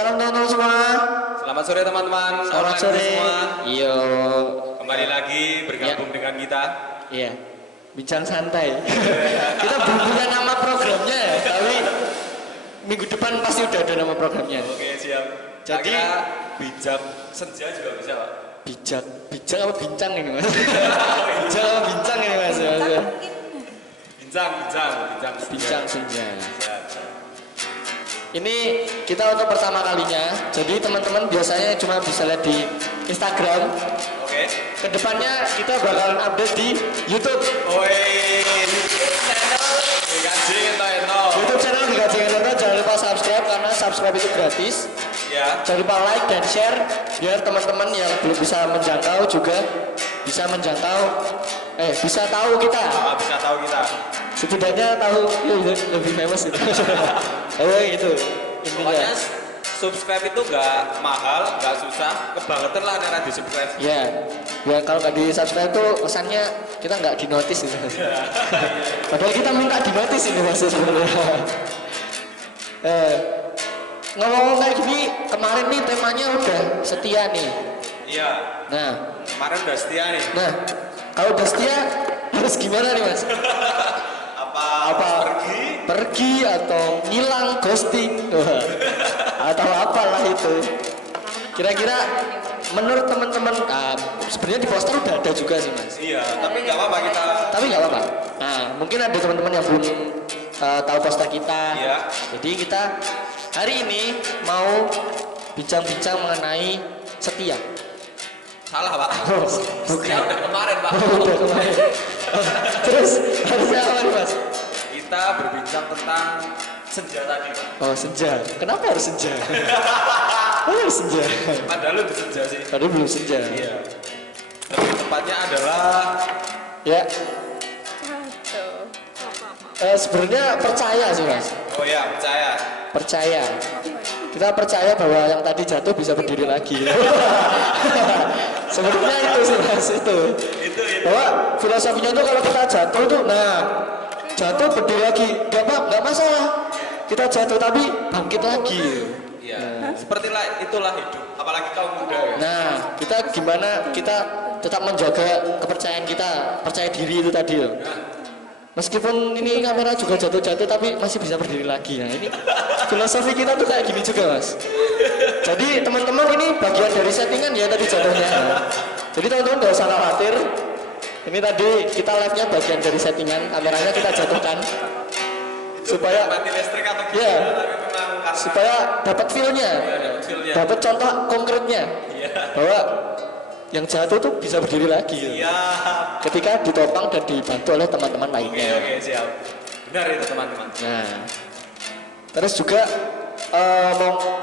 Shalom teman-teman semua. Selamat sore teman-teman. Selamat sore semua. Iya. Kembali lagi bergabung dengan kita. Iya. Bincang santai. Kita belum punya nama programnya ya, tapi minggu depan pasti udah ada nama programnya. Oke, siap. Jadi bijak senja juga bisa, Pak. Bijak apa bincang ini Mas? Bijak apa bincang ini Mas? Bincang senja. Ini kita untuk pertama kalinya. Jadi teman-teman biasanya cuma bisa lihat di Instagram. Oke. Kedepannya kita bakalan update di YouTube. YouTube channel Digaji Ento. Jangan lupa subscribe karena subscribe itu gratis. Ya. Jangan lupa like dan share biar teman-teman yang belum bisa menjangkau juga bisa menjangkau. Bisa tahu kita. Bisa tahu kita. Setidaknya tahu lebih famous gitu. Gitu. Pokoknya subscribe itu nggak mahal, nggak susah, kebangetan lah karena di subscribe. Ya kalau nggak di subscribe tuh kesannya kita nggak dinotis gitu. Padahal kita minta dinotis ini maksudnya sebenarnya. Ngomong kayak gini, kemarin nih temanya udah setia nih. Iya. Nah, kemarin udah setia nih. Nah, kalau udah setia harus gimana nih Mas? Apa pergi atau ngilang, ghosting atau apalah itu. Kira-kira menurut teman-teman, sebenarnya di poster udah ada juga sih Mas. Iya, tapi nggak apa-apa kita. Tapi nggak apa-apa. Nah, mungkin ada teman-teman yang belum tahu poster kita. Iya. Jadi kita hari ini mau bincang-bincang mengenai setia. Salah Pak. Bukan. Udah kemarin Pak. Udah kemarin. Terus harusnya apa nih Mas? Kita berbincang tentang senja tadi Pak. Oh senja. Kenapa harus senja? Harus senja. Padahal udah senja sih. Padahal belum senja. Iya. Tempatnya adalah. Ya. Sebenarnya percaya sih Mas. Oh ya percaya. Percaya. Kita percaya bahwa yang tadi jatuh bisa berdiri lagi. Sebenarnya itu sih Mas itu. Bahwa filosofinya tuh kalau kita jatuh tuh, jatuh berdiri lagi, nggak masalah. Kita jatuh tapi bangkit lagi. Iya. Sepertilah itulah hidup. Apalagi kaum muda ya. Nah, kita gimana kita tetap menjaga kepercayaan kita, percaya diri itu tadi loh. Meskipun ini kamera juga jatuh-jatuh tapi masih bisa berdiri lagi. Nah ini filosofi kita tuh kayak gini juga Mas. Jadi teman-teman ini bagian dari settingan ya tadi jatuhnya. Jadi teman-teman gak usah khawatir. Ini tadi kita live-nya bagian dari settingan, kameranya kita jatuhkan supaya mati listrik atau gimana, ya, supaya dapat feel-nya, dapat contoh konkretnya bahwa yang jatuh tuh bisa berdiri lagi. Iya. Ketika ditopang dan dibantu oleh teman-teman lainnya. Oke, siap. Benar itu teman-teman. Nah, terus juga mau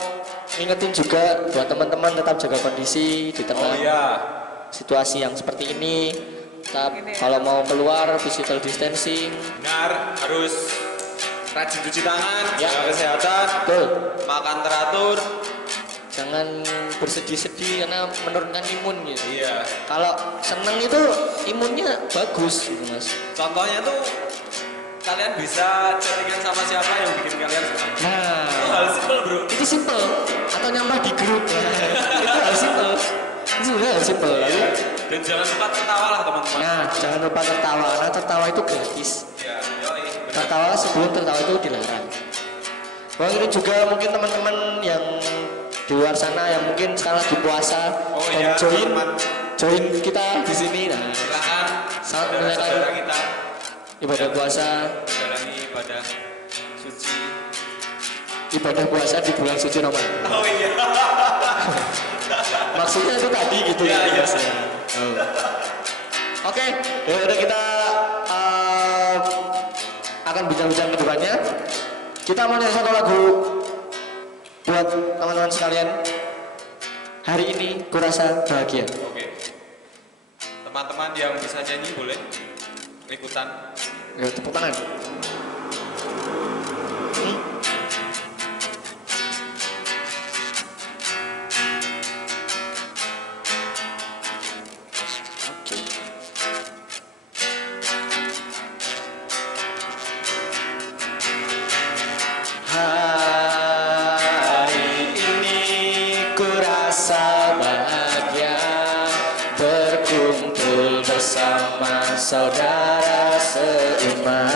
ngingetin juga buat teman-teman tetap jaga kondisi di tengah situasi yang seperti ini. Tetap kalau mau keluar physical distancing. Benar, harus rajin cuci tangan, jaga kesehatan, makan teratur. Jangan bersedih-sedih karena menurunkan imun gitu. Iya. Kalau seneng itu imunnya bagus gitu Mas. Contohnya tuh kalian bisa chattingan sama siapa yang bikin kalian senang. Nah, itu hal simple bro. Itu simple. Atau nyampah di grup. Itu hal simple. Itu sebenarnya hal simple. Iya. Dan jangan lupa tertawa lah teman-teman. Nah, jangan lupa tertawa karena tertawa itu gratis. Iya. Tertawa sebelum tertawa itu dilarang. Bang ini juga mungkin teman-teman yang di luar sana yang mungkin sekarang lagi puasa dan join kita di sini. Nah, silakan. Sangat menyenangkan kita ibadah puasa, menjalani ibadah suci. Ibadah puasa di bulan suci Ramadan. Oh iya. Maksudnya itu tadi gitu ya. Iya. Oke, ya kita akan bincang-bincang ke depannya. Kita mau nyanyi satu lagu buat teman-teman sekalian. Hari ini kurasa bahagia. Oke. Teman-teman yang bisa nyanyi boleh ikutan. Ya, tepuk tangan. Hari ini ku rasa bahagia berkumpul bersama saudara seiman.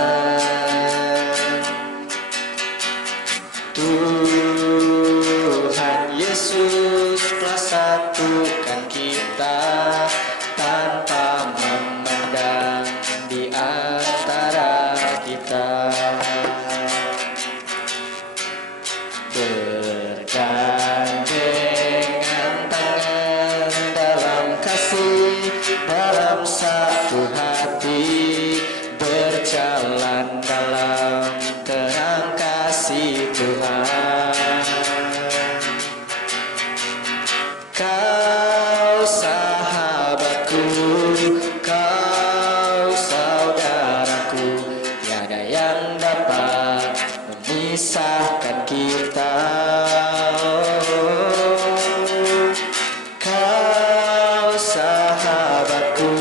Tuhan Yesus telah satukan kita tanpa memandang di antara kita. Bergandengan tangan dalam kasih, dalam satu hati, berjalan dalam terang kasih Tuhan. Kau sahabatku, kau saudaraku, tiada yang dapat memisahkan kita. Kau sahabatku,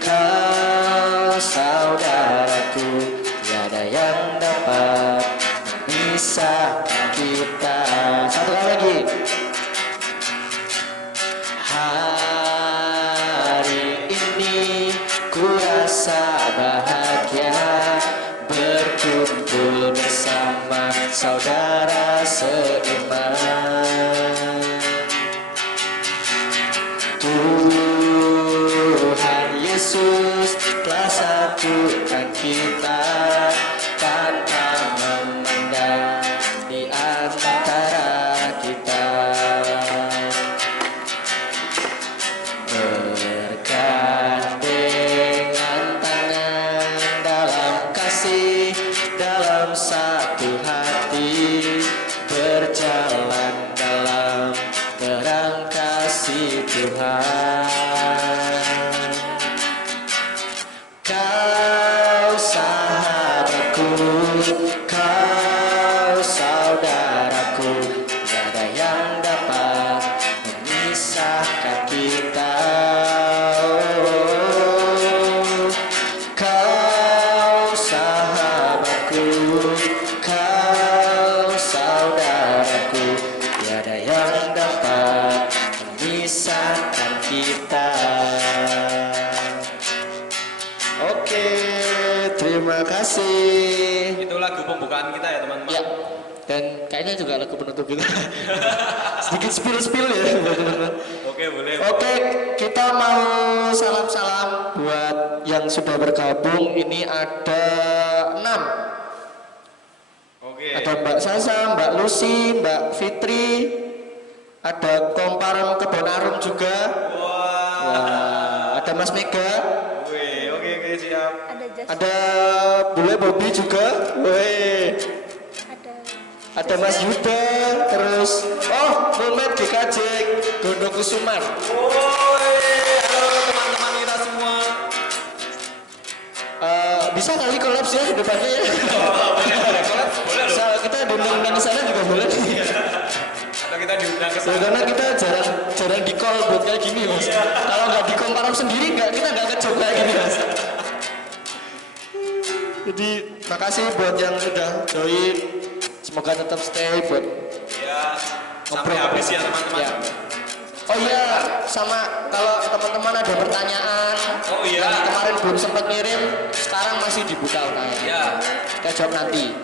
kau saudaraku, tiada yang dapat memisahkan kita. Satu kali lagi. Hari ini ku rasa bahagia berkumpul bersama saudara seiman. Tuhan Yesus telah satukan kita tanpa memandang di antara kita. Bergandengan tangan dalam kasih, dalam satu hati, berjalan dalam terang kasih Tuhan. Kau sahabatku, kau saudaraku, tiada yang dapat memisahkan kita. Kau sahabatku, kau saudaraku, tiada yang dapat memisahkan kita. Oke, terima kasih. Itu lagu pembukaan kita ya teman-teman. Ya, dan kayaknya juga lagu penutup kita. Sedikit spill ya teman-teman. Oke, boleh. Oke, kita mau salam-salam buat yang sudah bergabung. Ini ada 6. Oke. Ada Mbak Sasa, Mbak Lucy, Mbak Fitri, ada Komparan Kebonarum juga. Wah. Wah, ada Mas Mega, Wih, oke siap. ada Bule Bobby juga. Wih. Ada Mas Yuda, terus Mumet GKJ Gondokusuman. Woi, halo teman-teman kita semua. Bisa kali kolaps ya di depannya ya. Boleh Bisa, kita diundang di sana juga boleh. Atau kita diundang ke Ya, sana. karena kita jarang di call buat kayak gini mas. Kalau nggak di Komparam sendiri kita nggak ngejob kayak gini mas. Jadi makasih buat yang sudah join. Semoga tetap stay buat Ya, sampai habis ya teman-teman. Ya. Oh iya, sama kalau teman-teman ada pertanyaan Oh iya. yang kemarin belum sempat ngirim, sekarang masih dibuka UKM. Ya, Kita jawab nanti.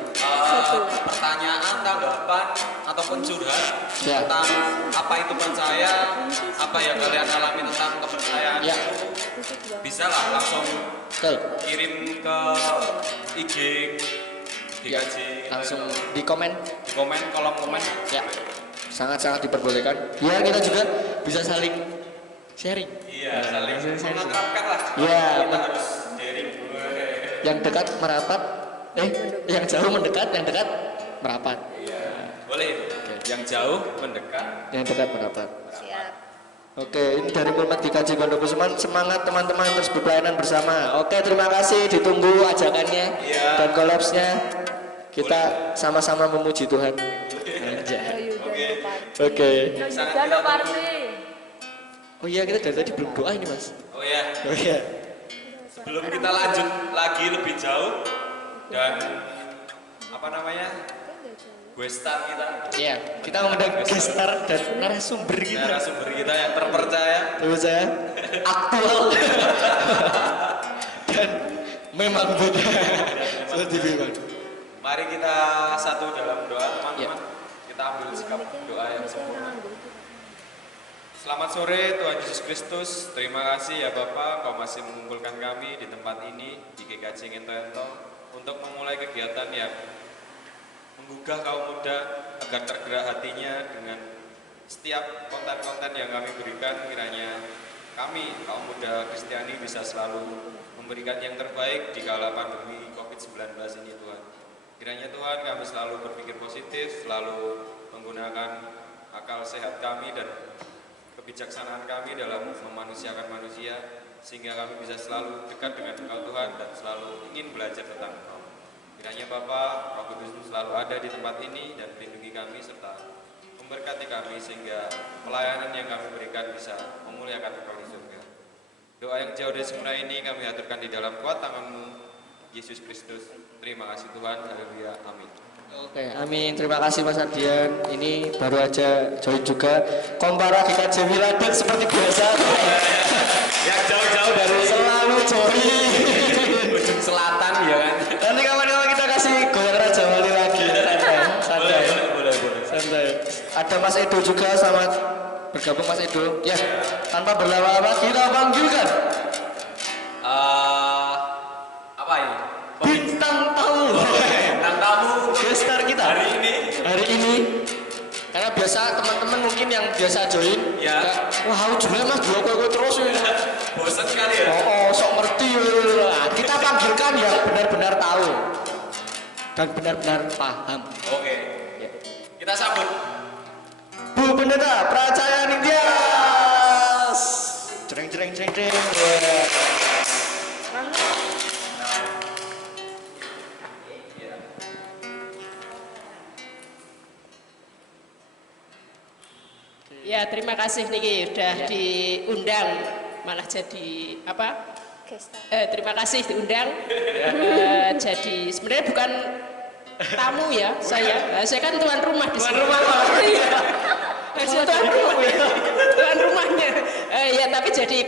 pertanyaan, tanggapan, ataupun curhat Ya. tentang apa itu percaya, apa yang kalian alami tentang kepercayaan Ya. itu, bisa lah langsung Betul. kirim ke IG Ya, DKJ, langsung di komen. di komen, kolom komen. Ya, sangat-sangat diperbolehkan. Biar kita juga bisa saling sharing. Iya, saling Sharing. mengakrabkan lah. Iya, Kita harus sharing. Yang dekat merapat, yang jauh mendekat, yang dekat merapat. Iya, boleh. Yang jauh mendekat. Yang dekat merapat. Siap. Oke, ini dari Mumet GKJ Gondokusuman. Semangat teman-teman terus berpelayanan bersama. Oke, terima kasih. Ditunggu ajakannya Iya. dan kolapsnya. Kita sama-sama memuji Tuhan. Anjay. Oke. Yuda Parsi. Oh iya, kita dari tadi belum doa ini mas. Oh ya, Oh iya. sebelum kita lanjut lagi lebih jauh dan apa namanya Guestar kita. Iya, kita mengundang gestar dan narasumber kita. Narasumber kita yang terpercaya. Terpercaya, aktual, dan memang beda. Seperti memang. Mari kita satu dalam doa, teman-teman. Ya. Kita ambil sikap doa yang sempurna. Selamat sore Tuhan Yesus Kristus. Terima kasih ya Bapak, Kau masih mengumpulkan kami di tempat ini di GKJ Ngento-Ento untuk memulai kegiatan yang menggugah kaum muda agar tergerak hatinya dengan setiap konten-konten yang kami berikan. Kiranya kami kaum muda Kristiani bisa selalu memberikan yang terbaik di kala pandemi COVID-19 ini Tuhan. Kiranya Tuhan kami selalu berpikir positif, selalu menggunakan akal sehat kami dan kebijaksanaan kami dalam memanusiakan manusia, sehingga kami bisa selalu dekat dengan Engkau Tuhan dan selalu ingin belajar tentang Engkau. Kiranya Bapa, Roh Kudus selalu ada di tempat ini dan melindungi kami serta memberkati kami sehingga pelayanan yang kami berikan bisa memuliakan Engkau di surga. Doa yang jauh dari sempurna ini kami aturkan di dalam kuat tangan-Mu, Yesus Kristus. Terima kasih Tuhan, haleluya, amin. Oke, amin. Terima kasih Mas Ardian. Ini baru aja join juga. Kompara GKJ Wiladen seperti biasa. Yang jauh-jauh dari Selalu join. ujung selatan ya kan. Nanti kapan-kapan kita kasih goyang Raja Wali lagi. Santai. Boleh. Santai. Ada Mas Edo juga, selamat bergabung Mas Edo. Ya, tanpa berlama-lama kita panggilkan Apa ini? bintang tamu. Bintang tamu Gestar kita hari ini karena biasa teman-teman mungkin yang biasa join ya. Wah ujungnya mas dua terus ya. Bosan sekali ya. Sok ngerti nah, kita panggilkan yang benar-benar tahu dan benar-benar paham. Oke. Ya. Kita sambut Bu Pendeta Pracaya Ningtyas. Jreng. Ya, terima kasih Niki udah diundang, malah jadi apa? Terima kasih diundang. Jadi sebenarnya bukan tamu ya, saya kan tuan rumah di sini. Tuan rumahnya. Ya, tapi jadi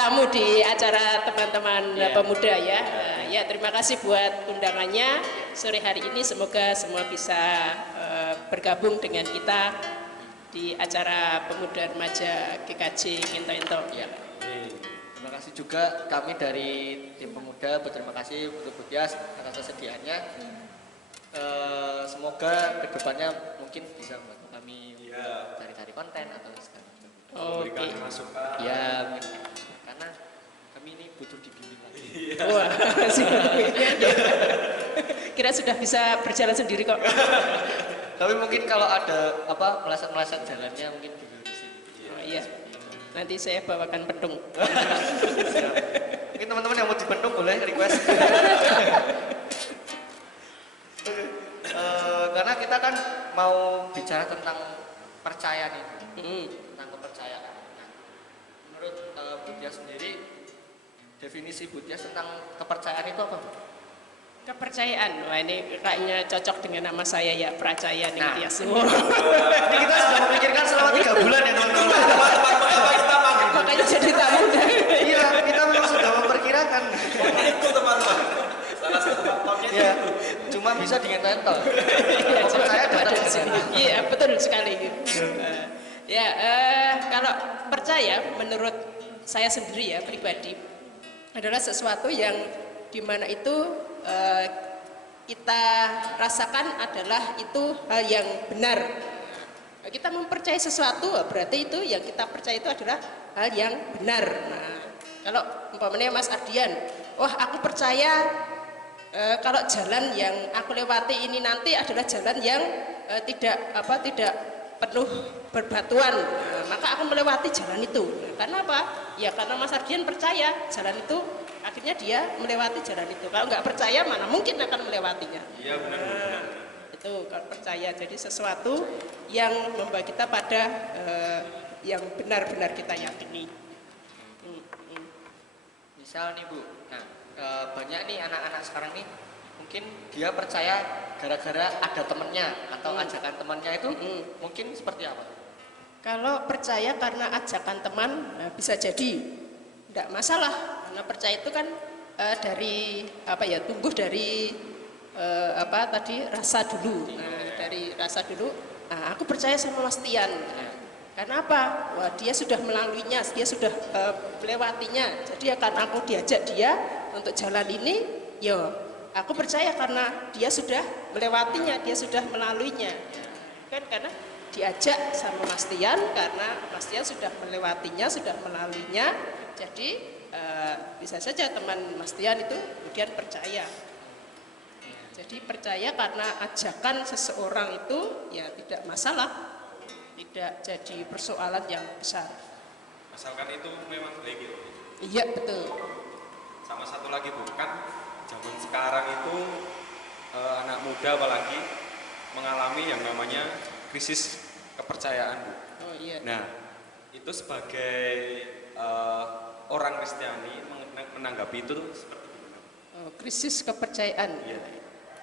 tamu di acara teman-teman pemuda ya. Ya, terima kasih buat undangannya sore hari ini. Semoga semua bisa bergabung dengan kita di acara pemuda remaja GKJ Ngento-Ento. Ya. Terima kasih juga kami dari tim pemuda, berterima kasih untuk Budias atas kesediaannya. Semoga kedepannya mungkin bisa membantu kami cari-cari konten atau segala macam. memberikan masukan. Ya, karena kami ini butuh dibimbing lagi. Wah, kira sudah bisa berjalan sendiri kok. Tapi mungkin kalau ada apa meleset jalannya mungkin dulu di sini. Oh iya. Nanti saya bawakan pedung. Mungkin teman-teman yang mau dipendung boleh request. Karena kita kan mau bicara tentang percaya nih, tentang kepercayaan. Nah, menurut Budias sendiri, definisi Budias tentang kepercayaan itu apa? Kepercayaan, wah ini kayaknya cocok dengan nama saya ya, Pracaya Ningtyas. Ini kita sudah memikirkan selama 3 bulan ya teman-teman. Makanya jadi tamu. Iya, kita memang sudah memperkirakan. Itu teman-teman. Salah satu faktornya. Iya, cuma bisa dengan tentu. Percaya datang ke sini. Iya, betul sekali. Kalau percaya, menurut saya sendiri ya pribadi, adalah sesuatu yang dimana itu kita rasakan adalah itu hal yang benar. Kita mempercayai sesuatu berarti itu yang kita percaya itu adalah hal yang benar. Nah, kalau umpamanya Mas Ardian, wah aku percaya kalau jalan yang aku lewati ini nanti adalah jalan yang tidak penuh berbatuan, maka aku melewati jalan itu. Karena apa? Ya karena Mas Ardian percaya jalan itu, akhirnya dia melewati jalan itu. Kalau nggak percaya mana mungkin akan melewatinya. Iya benar. Itu kalau percaya jadi sesuatu yang membawa kita pada yang benar-benar kita yakini. Misal nih Bu, nah banyak nih anak-anak sekarang nih mungkin dia percaya gara-gara ada temennya atau ajakan temannya itu mungkin seperti apa? Kalau percaya karena ajakan teman, bisa jadi tidak masalah, karena percaya itu kan dari apa ya, tumbuh dari apa tadi, rasa dulu. Dari rasa dulu, aku percaya sama Mas Tian. Karena apa? Wah, dia sudah melaluinya, dia sudah melewatinya. Jadi akan aku diajak dia untuk jalan ini, yo aku percaya karena dia sudah melewatinya, dia sudah melaluinya. Kan karena diajak sama Mas Tian, karena Mas Tian sudah melewatinya, sudah melaluinya. Jadi bisa saja teman Mas Tian itu kemudian percaya. Jadi percaya karena ajakan seseorang itu ya tidak masalah, tidak jadi persoalan yang besar. Asalkan itu memang baik gitu. Iya betul. Sama satu lagi Bu, kan zaman sekarang itu anak muda apalagi mengalami yang namanya krisis kepercayaan Bu. Oh iya. Nah, itu sebagai orang Kristiani menanggapi itu seperti gimana? Krisis kepercayaan. Iya.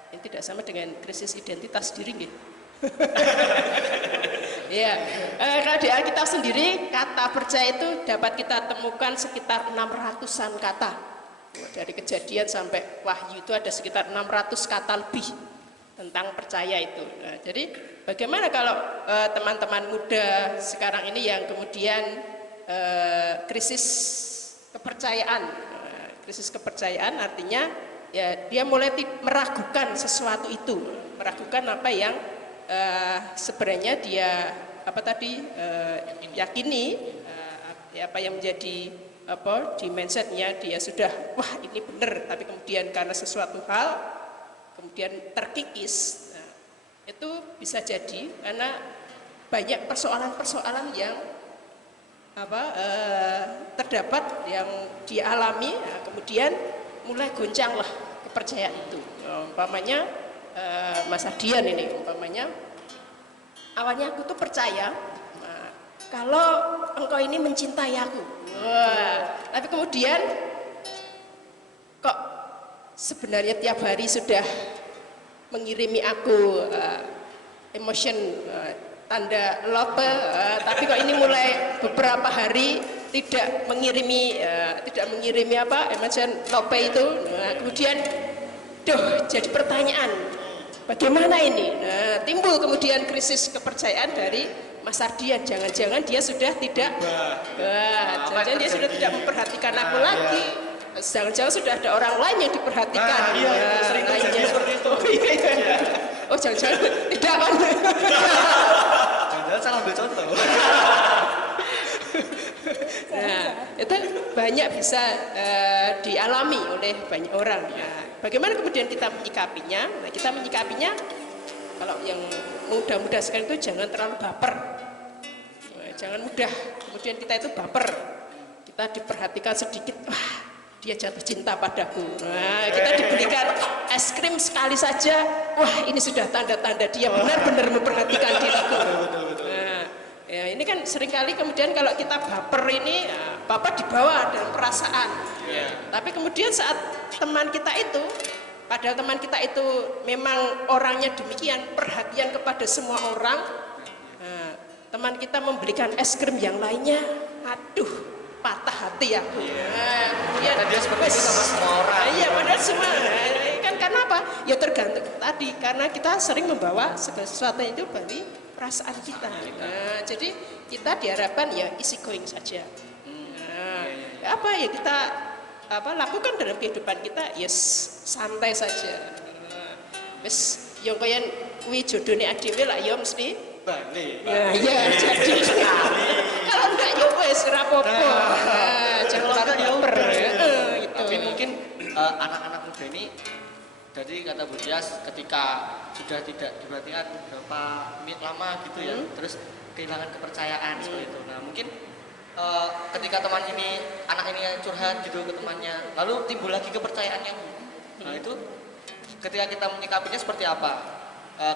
Ini tidak sama dengan krisis identitas diri nggih. Ya, kalau di Alkitab sendiri kata percaya itu dapat kita temukan sekitar 600-an kata. Dari Kejadian sampai Wahyu itu ada sekitar 600 kata lebih tentang percaya itu. Nah, jadi bagaimana kalau teman-teman muda sekarang ini yang kemudian krisis kepercayaan? Krisis kepercayaan artinya ya dia mulai meragukan sesuatu itu, meragukan apa yang sebenarnya dia apa tadi yakini, apa yang menjadi apa di mindsetnya dia sudah wah ini benar, tapi kemudian karena sesuatu hal kemudian terkikis. Nah, itu bisa jadi karena banyak persoalan-persoalan yang apa terdapat yang dialami, nah, kemudian mulai goncanglah kepercayaan itu. Umpamanya Mas Adian ini, umpamanya awalnya aku tuh percaya kalau engkau ini mencintai aku. Wah, tapi kemudian kok sebenarnya tiap hari sudah mengirimi aku emotion tanda love, tapi kok ini mulai beberapa hari tidak mengirimi apa emotion love itu. Nah, kemudian jadi pertanyaan bagaimana ini. Nah, timbul kemudian krisis kepercayaan dari Mas Ardian. Jangan-jangan dia sudah tidak jangan-jangan dia sudah tidak memperhatikan aku lagi. Jangan-jangan sudah ada orang lain yang diperhatikan. Iya, sering terjadi seperti itu. Oh, jangan-jangan tidak kan. Jangan-jangan salah ambil contoh. Nah, itu banyak bisa dialami oleh banyak orang. Nah, bagaimana kemudian kita menyikapinya? Nah, kita menyikapinya kalau yang muda-muda sekarang itu jangan terlalu baper. Nah, jangan mudah kemudian kita itu baper. Kita diperhatikan sedikit, wah dia jatuh cinta padaku. Nah, kita diberikan es krim sekali saja, wah ini sudah tanda-tanda dia benar-benar memperhatikan diriku. Nah, ya ini kan seringkali kemudian kalau kita baper ini, baper dibawa dalam perasaan. Tapi kemudian saat teman kita itu, padahal teman kita itu memang orangnya demikian, perhatian kepada semua orang, nah, teman kita memberikan es krim yang lainnya, aduh patah hati ya. Nah, Dia seperti itu sama semua orang. Iya, padahal semua. Kan karena apa? Ya tergantung tadi, karena kita sering membawa segala sesuatu itu dari perasaan kita. Nah, jadi kita diharapkan ya easy going saja. Nah, apa ya kita lakukan dalam kehidupan kita, ya santai saja. Wis yang kaya kuwi jodone adewe lah ya mesti balik. Ya, iya jadi kalau enggak ya wis ora apa-apa. Jangan baper gitu. Tapi mungkin anak-anak muda ini jadi kata Bu Tias ketika sudah tidak diperhatikan berapa menit lama gitu ya, terus kehilangan kepercayaan seperti itu. Nah, mungkin ketika teman ini, anak ini curhat gitu ke temannya, lalu timbul lagi kepercayaannya. Nah, itu ketika kita menyikapinya seperti apa?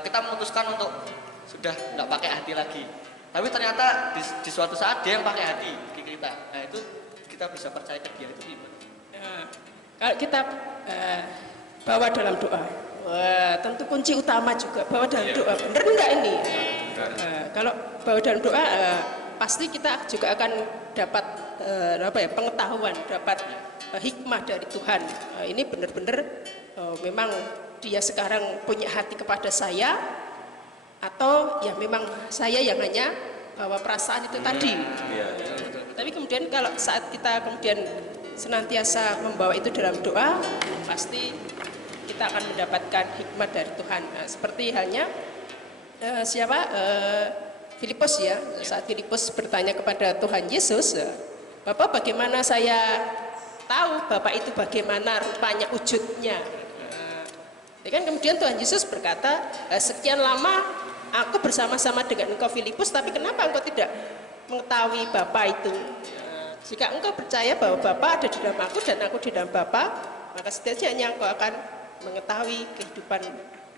Kita memutuskan untuk sudah nggak pakai hati lagi. Tapi ternyata di suatu saat dia yang pakai hati ke kita. Nah, itu kita bisa percaya ke dia itu gimana? Kalau kita bawa dalam doa. Wah, tentu kunci utama juga bawa dalam Iya. doa. Bener enggak ini? Benar. Kalau bawa dalam doa, pasti kita juga akan dapat pengetahuan, dapat hikmah dari Tuhan. Ini benar-benar memang dia sekarang punya hati kepada saya, atau ya memang saya yang hanya bawa perasaan itu tadi. Iya. Tapi kemudian kalau saat kita kemudian senantiasa membawa itu dalam doa, pasti kita akan mendapatkan hikmat dari Tuhan. Nah, seperti halnya Filipus ya, saat Filipus bertanya kepada Tuhan Yesus, Bapak bagaimana saya tahu Bapak itu bagaimana rupanya wujudnya. Ya kan, kemudian Tuhan Yesus berkata, sekian lama aku bersama-sama dengan engkau Filipus, tapi kenapa engkau tidak mengetahui Bapa itu? Jika engkau percaya bahwa Bapa ada di dalam aku dan aku di dalam Bapa, maka setidaknya engkau akan mengetahui kehidupan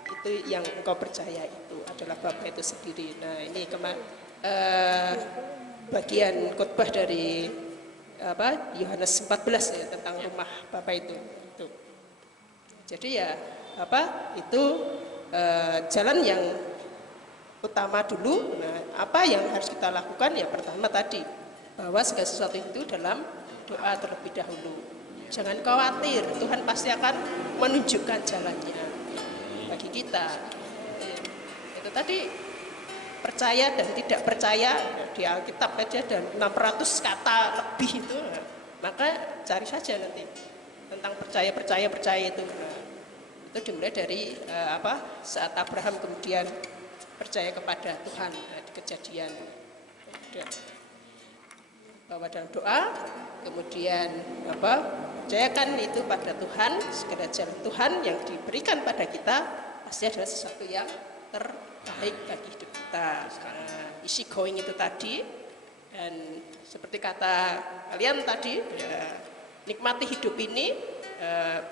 itu yang engkau percaya itu adalah Bapa itu sendiri. Nah, ini bagian khotbah dari Yohanes 14 ya, tentang rumah Bapa itu. Jadi ya itu jalan yang utama dulu. Nah, apa yang harus kita lakukan? Ya pertama tadi, bahwa segala sesuatu itu dalam doa terlebih dahulu. Jangan khawatir, Tuhan pasti akan menunjukkan jalannya bagi kita. Itu tadi, percaya dan tidak percaya di Alkitab aja dan 600 kata lebih itu, maka cari saja nanti tentang percaya itu. Itu dimulai dari saat Abraham kemudian percaya kepada Tuhan di Kejadian. Bahwa dalam doa, kemudian percayakan itu pada Tuhan, segala jalan Tuhan yang diberikan pada kita pasti adalah sesuatu yang terbaik bagi hidup kita. Easy going itu tadi, dan seperti kata kalian tadi, ya, nikmati hidup ini,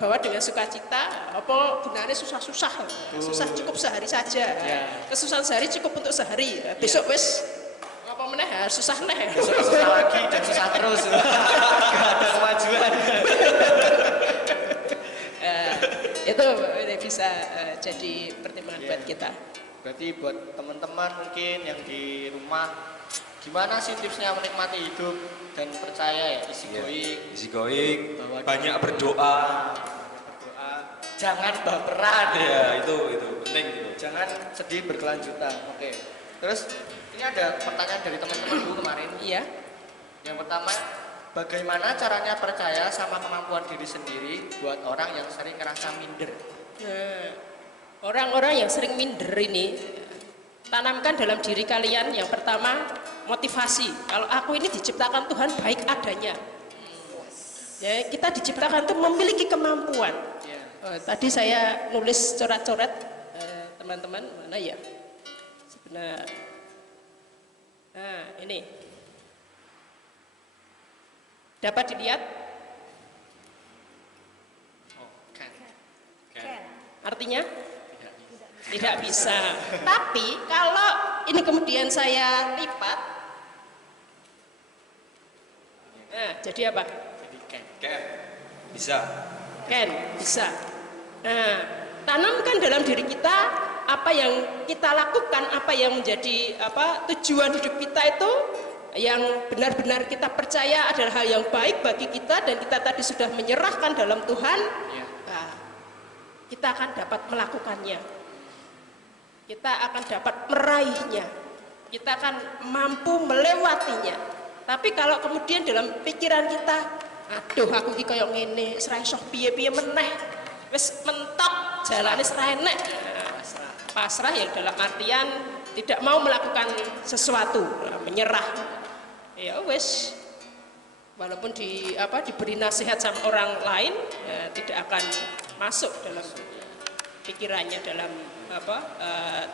bawa dengan sukacita. Apa gunanya susah-susah? Susah cukup sehari saja. Kesusahan sehari cukup untuk sehari. Besok wes apa meneh susah neh. Susah lagi dan susah terus. Gak ada kemajuan. Itu bisa jadi pertimbangan buat kita. Berarti buat teman-teman mungkin yang di rumah, gimana sih tipsnya menikmati hidup dan percaya ya, Easy going, banyak berdoa. Jangan baperan. Ya, itu penting itu. Jangan sedih berkelanjutan. Oke. Terus ini ada pertanyaan dari teman-temanku kemarin. Iya. Yang pertama, bagaimana caranya percaya sama kemampuan diri sendiri buat orang yang sering ngerasa minder? Orang-orang yang sering minder ini, tanamkan dalam diri kalian yang pertama motivasi. Kalau aku ini diciptakan Tuhan baik adanya. Ya, kita diciptakan untuk memiliki kemampuan. Tadi saya nulis coret-coret, teman-teman, mana ya? Sebenarnya, nah ini dapat dilihat. Artinya tidak bisa. Tapi kalau ini kemudian saya lipat, nah jadi apa? Jadi Bisa. Bisa. Nah, tanamkan dalam diri kita apa yang kita lakukan, apa yang menjadi tujuan hidup kita itu, yang benar-benar kita percaya adalah hal yang baik bagi kita, dan kita tadi sudah menyerahkan dalam Tuhan. Nah, kita akan dapat melakukannya, kita akan dapat meraihnya, kita akan mampu melewatinya. Tapi kalau kemudian dalam pikiran kita, aduh aku iki koyo ngene, wis ra iso piye-piye meneh, wis mentok jalane wis ra enek, pasrah yang dalam artian tidak mau melakukan sesuatu, menyerah. Ya wis, walaupun diberi nasihat sama orang lain, ya, tidak akan masuk dalam pikirannya, dalam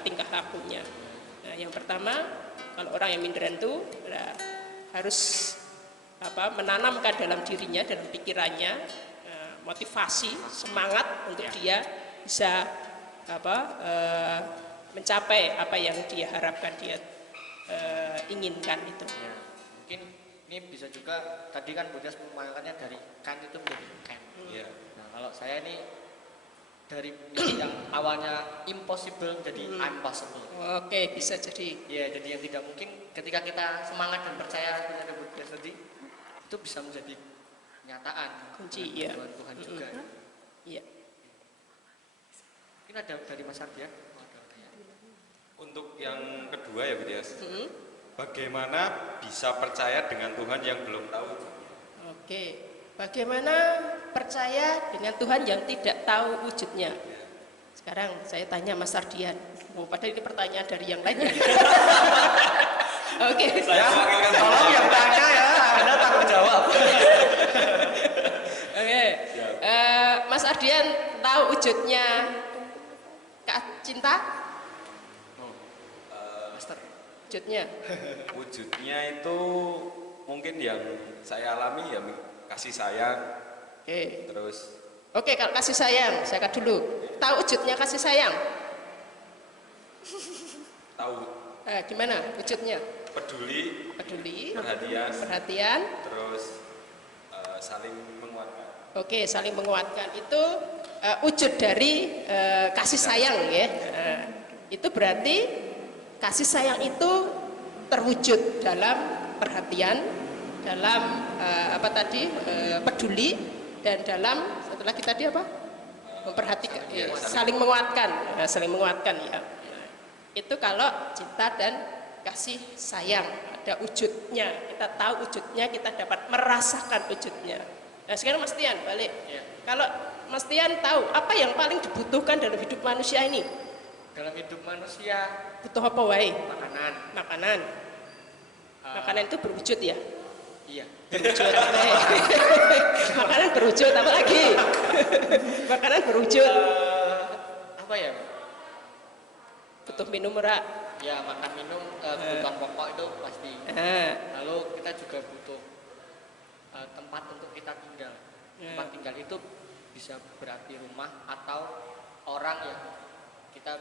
tingkah lakunya. Nah, yang pertama, kalau orang yang minderan itu harus menanamkan dalam dirinya, dalam pikirannya, motivasi, semangat untuk dia bisa mencapai apa yang dia harapkan, dia inginkan itu. Ya, mungkin ini bisa juga, tadi kan Budias mengatakannya dari kan itu menjadi kan. Iya. Nah, kalau saya ini dari yang awalnya impossible jadi I'm possible. Oke, bisa jadi. Ya, jadi yang tidak mungkin ketika kita semangat dan percaya kepada Tuhan tadi itu bisa menjadi kenyataan Kunci, dengan ya. bantuan Tuhan juga. Iya. Mungkin ada dari Mas Ardian. Untuk yang kedua ya Bu Dias, bagaimana bisa percaya dengan Tuhan yang belum tahu? Oke. Bagaimana percaya dengan Tuhan yang tidak tahu wujudnya? Sekarang saya tanya Mas Ardian. Oh, padahal ini pertanyaan dari yang lainnya. Oke. Saya wakilkan Tolong yang tanya ya, Anda tanggung jawab. Oke. Mas Ardian tahu wujudnya cinta? Master. Wujudnya. Wujudnya itu mungkin yang saya alami ya kasih sayang, Oke. terus Oke, kalau kasih sayang, saya kata dulu. Tahu wujudnya kasih sayang? tahu Gimana wujudnya? peduli, Peduli, perhatian, perhatian. terus saling menguatkan. Oke, saling menguatkan itu wujud dari kasih sayang ya. Itu berarti kasih sayang itu terwujud dalam perhatian, dalam peduli, dan dalam satu lagi tadi apa? Memperhatikan, saling menguatkan, saling menguatkan ya. Itu kalau cinta dan kasih sayang ada wujudnya, kita tahu wujudnya, kita dapat merasakan wujudnya. Nah sekarang Mas Tian balik. Kalau Mas Tian tahu apa yang paling dibutuhkan dalam hidup manusia ini? Dalam hidup manusia Butuh apa wae? makanan. Makanan. Makanan itu berwujud ya? Iya. Berwujud. Makanan berwujud apa lagi? Makanan berwujud. Apa ya? Butuh minum ora? Ya makan minum kebutuhan pokok itu pasti. Lalu kita juga butuh tempat untuk kita tinggal. Tempat tinggal itu bisa berarti rumah atau orang yang kita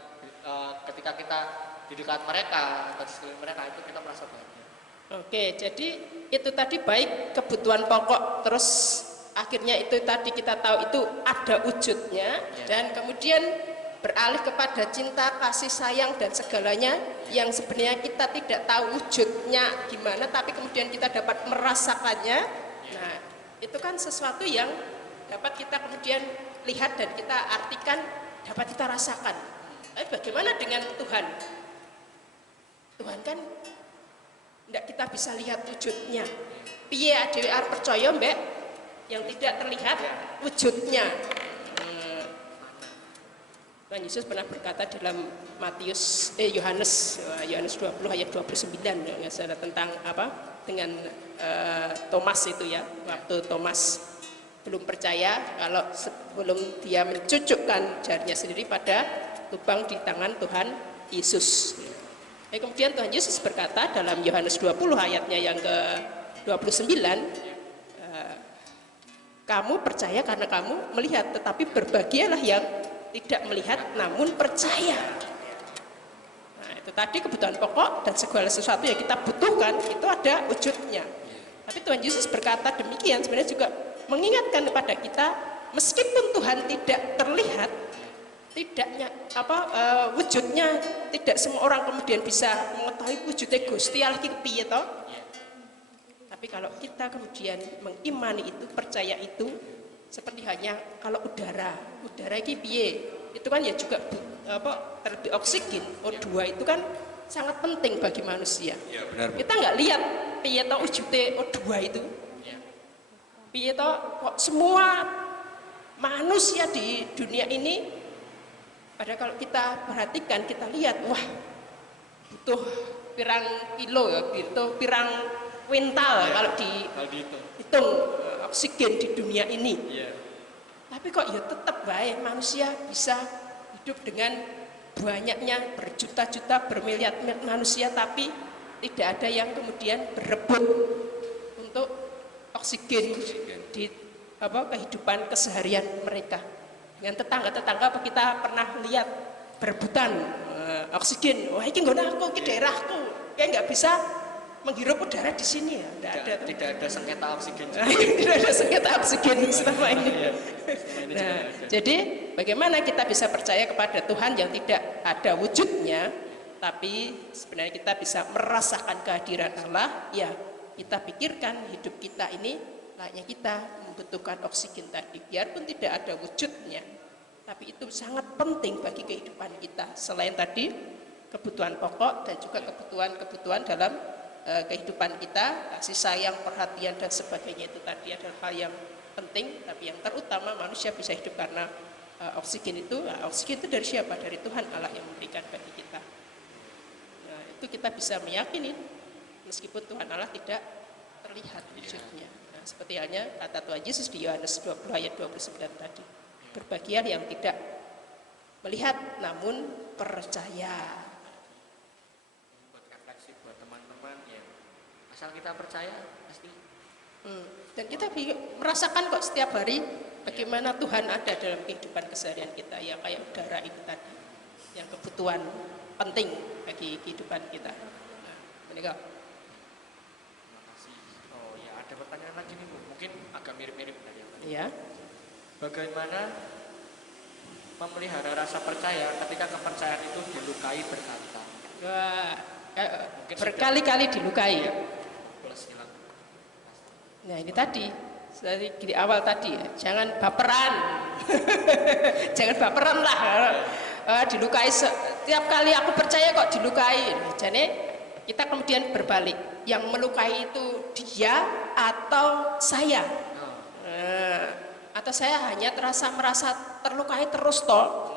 ketika kita di dekat mereka atau di sekeliling mereka itu kita merasa bahagia. Oke, jadi itu tadi baik kebutuhan pokok, terus akhirnya itu tadi kita tahu itu ada wujudnya, dan kemudian beralih kepada cinta, kasih sayang dan segalanya yang sebenarnya kita tidak tahu wujudnya gimana, tapi kemudian kita dapat merasakannya. Nah, itu kan sesuatu yang dapat kita kemudian lihat dan kita artikan, dapat kita rasakan. Tapi bagaimana dengan Tuhan? Tuhan kan tidak kita bisa lihat wujudnya. Piye adewe arep percaya mbak yang tidak terlihat wujudnya. Tuhan Yesus pernah berkata dalam Yohanes 20 ayat 29 ya, tentang apa dengan Thomas itu ya, waktu Thomas belum percaya kalau sebelum dia mencucukkan jarinya sendiri pada lubang di tangan Tuhan Yesus. Kemudian Tuhan Yesus berkata dalam Yohanes 20 ayatnya yang ke-29, kamu percaya karena kamu melihat, tetapi berbahagialah yang tidak melihat namun percaya. Nah, itu tadi kebutuhan pokok dan segala sesuatu yang kita butuhkan itu ada wujudnya. Tapi Tuhan Yesus berkata demikian sebenarnya juga mengingatkan kepada kita, meskipun Tuhan tidak terlihat, wujudnya tidak semua orang kemudian bisa mengetahui wujudnya Gusti Allah iki piye to. Tapi kalau kita kemudian mengimani itu, percaya itu, seperti hanya kalau udara iki piye, itu kan ya juga terlebih oksigen, O2 itu kan sangat penting bagi manusia. Ya, benar. Kita nggak lihat piye to wujudnya O2 itu. Piye to kok semua manusia di dunia ini, padahal kalau kita perhatikan, kita lihat, wah butuh pirang kilo ya, butuh pirang kuintal kalau dihitung oksigen di dunia ini. Tapi kok ya tetap baik manusia bisa hidup dengan banyaknya berjuta-juta, bermiliar-miliar manusia, tapi tidak ada yang kemudian berebut untuk oksigen di kehidupan keseharian mereka. Dengan tetangga-tetangga apa kita pernah lihat berebutan oksigen? Wah ini nggak aku, ini daerahku, kayak nggak bisa menghirup udara di sini ya. Tidak ada sengketa oksigen. Tidak ada sengketa oksigen selama ini. Nah, jadi bagaimana kita bisa percaya kepada Tuhan yang tidak ada wujudnya, tapi sebenarnya kita bisa merasakan kehadiran Allah. Ya, kita pikirkan hidup kita ini layaknya kita membutuhkan oksigen tadi, biarpun tidak ada wujudnya, tapi itu sangat penting bagi kehidupan kita. Selain tadi kebutuhan pokok dan juga kebutuhan dalam kehidupan kita, kasih sayang, perhatian dan sebagainya, itu tadi adalah hal yang penting. Tapi yang terutama manusia bisa hidup karena oksigen itu. Nah, oksigen itu dari siapa? Dari Tuhan Allah yang memberikan bagi kita. Nah, itu kita bisa meyakini meskipun Tuhan Allah tidak terlihat wujudnya. Nah, seperti halnya kata Tuhan Yesus di Yohanes 20 ayat 29 tadi, berbahagia yang tidak melihat namun percaya. Asal kita percaya pasti. Dan kita merasakan kok setiap hari bagaimana Tuhan ada dalam kehidupan keseharian kita, ya kayak udara itu tadi, yang kebutuhan penting bagi kehidupan kita. Nah, menikah. Terima kasih. Oh ya, ada pertanyaan lagi nih Bu, mungkin agak mirip-mirip tadi. Ya. Bagaimana memelihara rasa percaya ketika kepercayaan itu dilukai berkali-kali? Wah, berkali-kali dilukai. Ya. Nah ini tadi di awal tadi ya, jangan baperan. Jangan baperan lah. Dilukai setiap kali aku percaya kok dilukai. Jadi kita kemudian berbalik, yang melukai itu dia atau saya. Atau saya hanya merasa terlukai terus toh.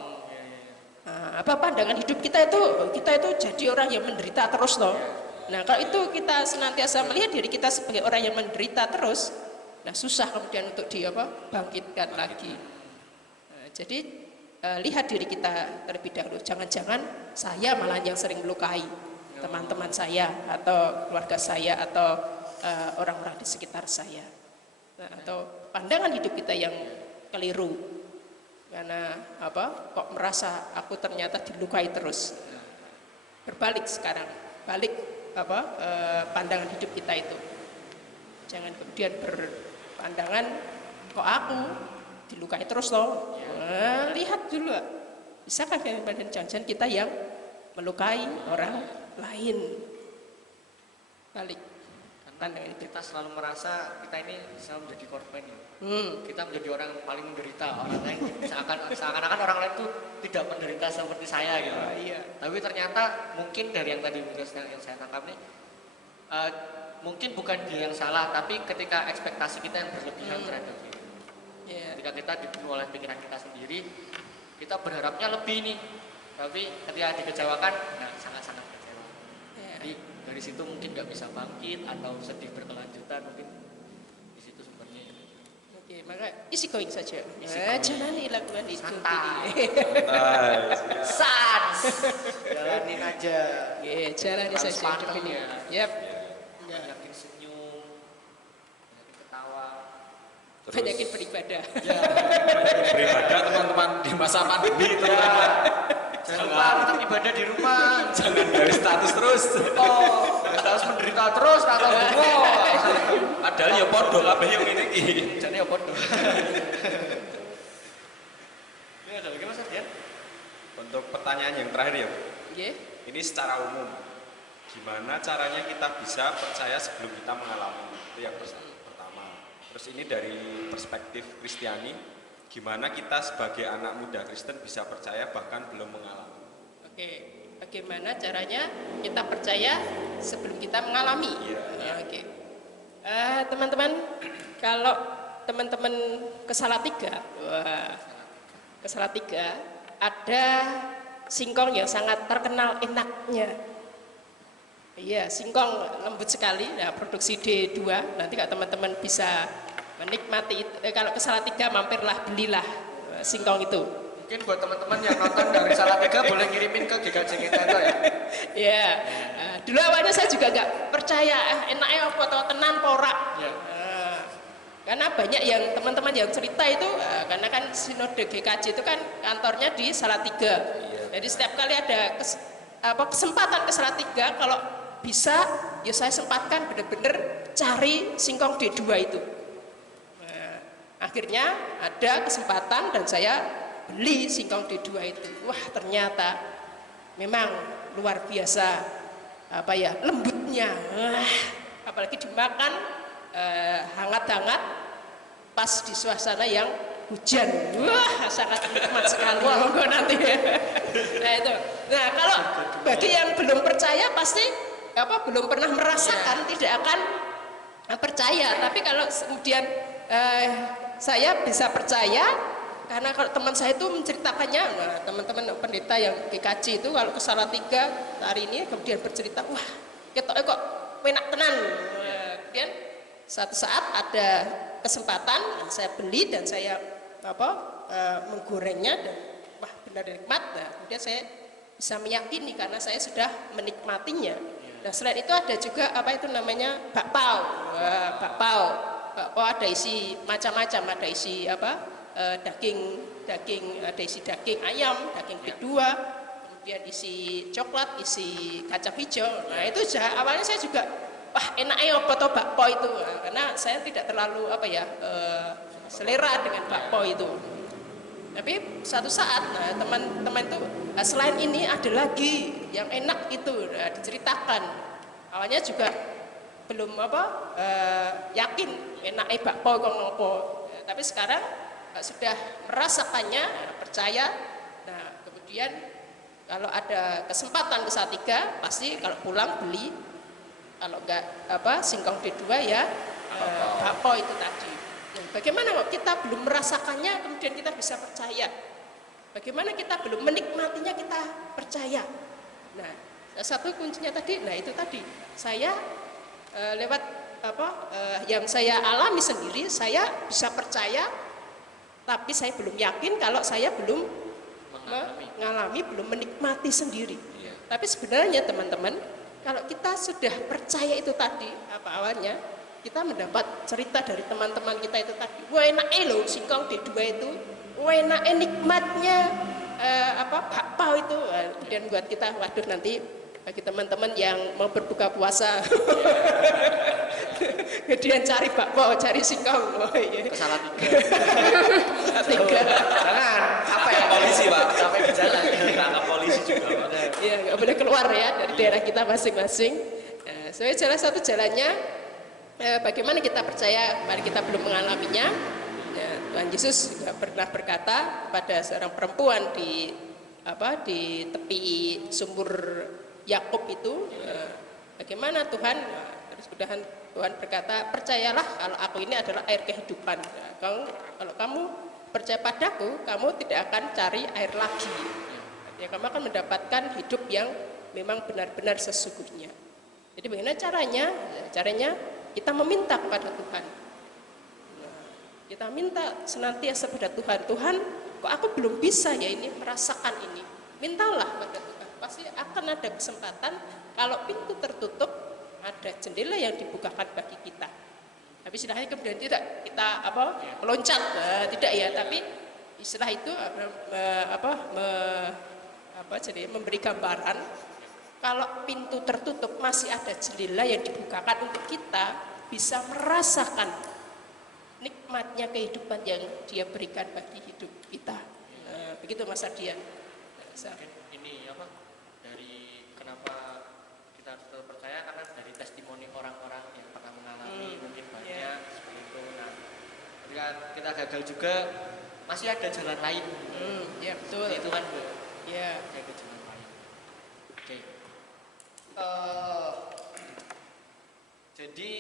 Apa pandangan hidup kita itu jadi orang yang menderita terus toh. Nah kalau itu kita senantiasa melihat diri kita sebagai orang yang menderita terus, nah susah kemudian untuk bangkitkan lagi. Nah, jadi lihat diri kita terlebih dahulu, jangan-jangan saya malah yang sering melukai teman-teman saya atau keluarga saya atau orang-orang di sekitar saya. Nah, atau pandangan hidup kita yang keliru, karena kok merasa aku ternyata dilukai terus. Berbalik sekarang, balik pandangan hidup kita itu. Jangan kemudian berpandangan kok aku dilukai terus loh. Nah, lihat dulu, bisakah jangan-jangan kita yang melukai orang lain. Balik pandangan itu. Kita selalu merasa kita ini selalu menjadi korban ya. Kita menjadi orang yang paling menderita, orang lain seakan-akan orang lain itu tidak menderita seperti saya gitu. Iya. Tapi ternyata mungkin dari yang tadi yang saya tangkap nih, mungkin bukan dia yang salah, tapi ketika ekspektasi kita yang berlebihan terhadap dia. Yeah. Ketika kita dipenuhi oleh pikiran kita sendiri, kita berharapnya lebih nih, tapi ketika dikecewakan, nah sangat-sangat kecewa. Yeah. Jadi dari situ mungkin nggak bisa bangkit atau sedih berkelanjutan, mungkin di situ sumbernya. Oke, maka isi going saja. Jalani lakukan itu. Sans, jalanin aja. Jalani saja hidup ini. Yap. Banyakin senyum, banyakin ketawa, Banyakin beribadah. ya, Beribadah teman-teman di masa pandemi terutama. jangan lupa tetap ibadah di rumah. Jangan dari status terus. Oh, harus menderita terus atau Padahal ya podo kabeh yang ini iki. jadi ya bodoh. Ini ada lagi Mas Ardian? Untuk pertanyaan yang terakhir ya, Bu. Nggih. Ini secara umum. Gimana caranya kita bisa percaya sebelum kita mengalami? Itu yang pertama. Terus ini dari perspektif Kristiani, gimana kita sebagai anak muda Kristen bisa percaya bahkan belum mengalami? Oke, bagaimana caranya kita percaya sebelum kita mengalami? Iya. Oke. Teman-teman, kalau teman-teman ke Salatiga, ke Salatiga ada singkong yang sangat terkenal enaknya. Iya, singkong lembut sekali. Nah, produksi D2. Nanti kalau teman-teman bisa menikmati itu, kalau ke Salatiga mampirlah, belilah singkong itu. Mungkin buat teman-teman yang nonton dari Salatiga boleh ngirimin ke GKJ kita ya. Ya, dulu awalnya saya juga nggak percaya enaknya apa atau tenan porak. Ya. Karena banyak yang teman-teman yang cerita itu, karena kan Sinode GKJ itu kan kantornya di Salatiga. Jadi setiap kali ada kesempatan ke Salatiga, kalau bisa ya saya sempatkan benar-benar cari singkong D2 itu. Akhirnya ada kesempatan dan saya beli singkong D2 itu, wah ternyata memang luar biasa apa ya, lembutnya. Wah, apalagi dimakan hangat-hangat pas di suasana yang hujan, wah sangat nikmat sekali. Monggo nanti. Nah itu. Nah kalau bagi yang belum percaya pasti belum pernah merasakan, tidak akan percaya. Tapi kalau kemudian saya bisa percaya karena kalau teman saya itu menceritakannya, nah, teman-teman pendeta yang GKJ itu kalau ke Salatiga hari ini kemudian bercerita, wah ketoknya kok enak tenan. Kemudian suatu saat ada kesempatan saya beli dan saya menggorengnya dan wah benar nikmat. Nah, kemudian saya bisa meyakini karena saya sudah menikmatinya. Nah selain itu ada juga bakpao. Bakpao ada isi macam-macam, ada isi daging, ada isi daging ayam, daging B2, kemudian isi coklat, isi kacang hijau. Nah itu awalnya saya juga wah enaknya apa toh bakpao itu, nah, karena saya tidak terlalu selera dengan bakpao itu. Tapi suatu saat teman-teman itu selain ini ada lagi yang enak itu, diceritakan. Awalnya juga belum yakin enaknya bakpao kok ngopo. Tapi sekarang sudah merasakannya, percaya. Nah kemudian kalau ada kesempatan ke Salatiga pasti kalau pulang beli, kalau enggak singkong D2 ya bakpao itu tadi. Nah, bagaimana kok kita belum merasakannya kemudian kita bisa percaya? Bagaimana kita belum menikmatinya kita percaya? Nah satu kuncinya tadi, nah itu tadi saya lewat yang saya alami sendiri, saya bisa percaya. Tapi saya belum yakin kalau saya belum mengalami, belum menikmati sendiri. Iya. Tapi sebenarnya teman-teman, kalau kita sudah percaya itu tadi, awalnya kita mendapat cerita dari teman-teman kita itu tadi, wah enaknya loh singkong D2 itu, wah enaknya nikmatnya bakpao itu. Kemudian buat kita, waduh nanti bagi teman-teman yang mau berbuka puasa kemudian cari bakpao, cari singkong, oh iya. Ke Salatiga. Jangan, sampai polisi Pak, sampai di jalan, ditangkap polisi juga Pak. Iya, nggak boleh keluar ya dari daerah kita masing-masing. Soalnya salah satu jalannya bagaimana kita percaya, mari kita belum mengalaminya. Tuhan Yesus juga pernah berkata pada seorang perempuan di tepi sumur Yakub itu, bagaimana Tuhan, terus Tuhan berkata, percayalah kalau aku ini adalah air kehidupan. Kalau kamu percaya padaku, kamu tidak akan cari air lagi. Ya, kamu akan mendapatkan hidup yang memang benar-benar sesungguhnya. Jadi bagaimana caranya? Caranya kita meminta kepada Tuhan. Kita minta senantiasa kepada Tuhan. Tuhan, kok aku belum bisa ya ini merasakan ini. Mintalah kepada Tuhan. Pasti akan ada kesempatan. Kalau pintu tertutup, ada jendela yang dibukakan bagi kita. Tapi istilahnya kemudian tidak kita meloncat, tidak ya. Tapi istilah itu jadi memberi gambaran. Kalau pintu tertutup masih ada jendela yang dibukakan untuk kita bisa merasakan nikmatnya kehidupan yang Dia berikan bagi hidup kita. Begitu Mas Ardian. Ini dari kenapa kita tetap percaya, karena dari testimoni orang-orang yang pernah mengalami mungkin banyak seperti itu. Nah, ketika kita gagal juga masih ada jalan lain. Ya betul. Itu kan Bu. Ya. Ada jalan lain. Oke. Jadi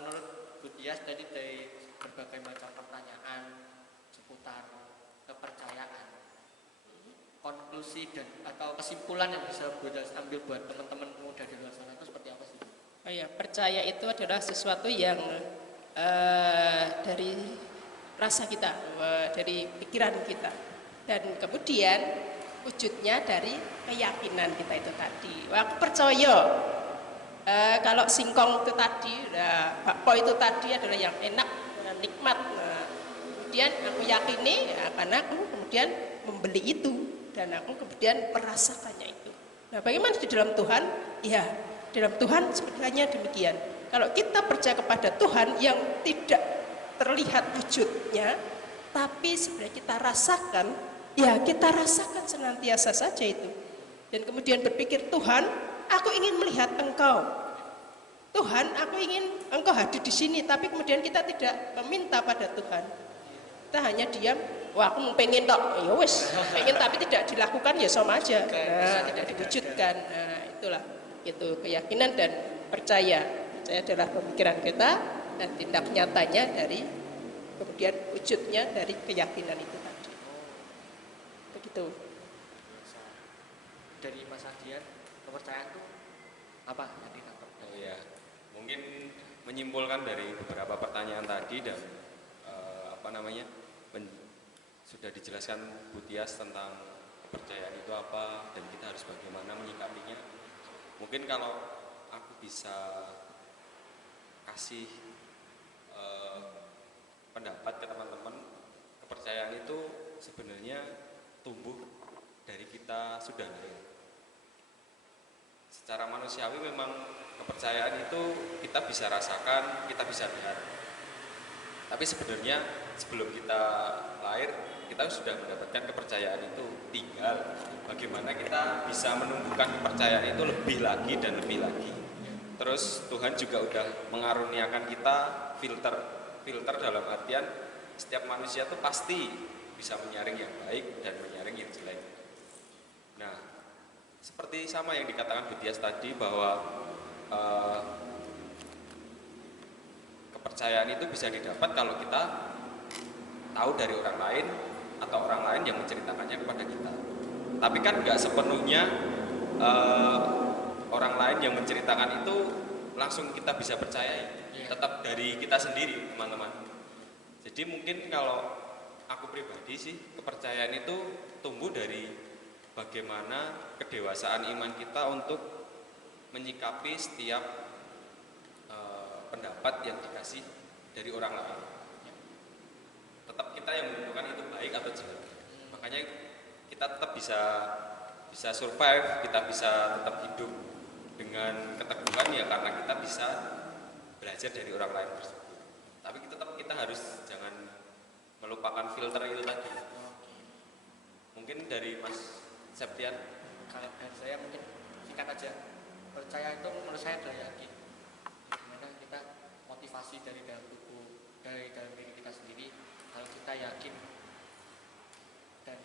menurut Bu Tias tadi dari berbagai macam pertanyaan seputar kepercayaan, konklusi dan atau kesimpulan yang bisa Bu Tias ambil buat teman-teman muda di luar sana itu seperti apa sih? Oh ya, percaya itu adalah sesuatu yang dari rasa kita, dari pikiran kita, dan kemudian wujudnya dari keyakinan kita itu tadi. Wah, aku percaya kalau singkong itu tadi, bakpao itu tadi adalah yang enak, nikmat. Kemudian aku yakini, karena aku kemudian membeli itu dan aku kemudian merasakannya itu. Nah, bagaimana di dalam Tuhan? Ya, dalam Tuhan sebenarnya demikian. Kalau kita percaya kepada Tuhan yang tidak terlihat wujudnya, tapi sebenarnya kita rasakan, ya kita rasakan senantiasa saja itu. Dan kemudian berpikir, Tuhan, aku ingin melihat Engkau. Tuhan, aku ingin Engkau hadir di sini, tapi kemudian kita tidak meminta pada Tuhan. Kita hanya diam, wah aku mau pengen tok, ya wes, pengen tapi tidak dilakukan ya sama aja. Nah, tidak diwujudkan. Nah, itulah itu keyakinan dan percaya. Percaya adalah pemikiran kita dan tindak nyatanya dari kemudian wujudnya dari keyakinan itu tadi. Begitu. Dari Mas Adian, kepercayaan itu apa yang ditangkap? Oh ya, mungkin menyimpulkan dari beberapa pertanyaan tadi dan sudah dijelaskan Bu Tias tentang kepercayaan itu apa dan kita harus bagaimana menyikapinya. Mungkin kalau aku bisa kasih pendapat ke teman-teman, kepercayaan itu sebenarnya tumbuh dari kita sudah lahir. Secara manusiawi memang kepercayaan itu kita bisa rasakan, kita bisa lihat. Tapi sebenarnya sebelum kita lahir, kita sudah mendapatkan kepercayaan itu. Tinggal bagaimana kita bisa menumbuhkan kepercayaan itu lebih lagi dan lebih lagi. Terus Tuhan juga udah mengaruniakan kita filter dalam artian setiap manusia itu pasti bisa menyaring yang baik dan menyaring yang jelek. Nah, seperti sama yang dikatakan Bu Tias tadi bahwa kepercayaan itu bisa didapat kalau kita tahu dari orang lain atau orang lain yang menceritakannya kepada kita. Tapi kan nggak sepenuhnya orang lain yang menceritakan itu langsung kita bisa percayai. Tetap dari kita sendiri, teman-teman. Jadi mungkin kalau aku pribadi sih, kepercayaan itu tumbuh dari bagaimana kedewasaan iman kita untuk menyikapi setiap pendapat yang dikasih dari orang lain. Tetap kita yang menentukan itu baik atau jelek. Makanya kita tetap bisa survive, kita bisa tetap hidup dengan keteguhan ya karena kita bisa belajar dari orang lain tersebut. Tapi tetap kita harus jangan melupakan filter itu tadi. Mungkin dari Mas Septian. Kalau dari saya mungkin singkat aja, percaya itu menurut saya adalah yakin. Dimana kita motivasi dari dalam tubuh, dari dalam diri kita sendiri. Kalau kita yakin dan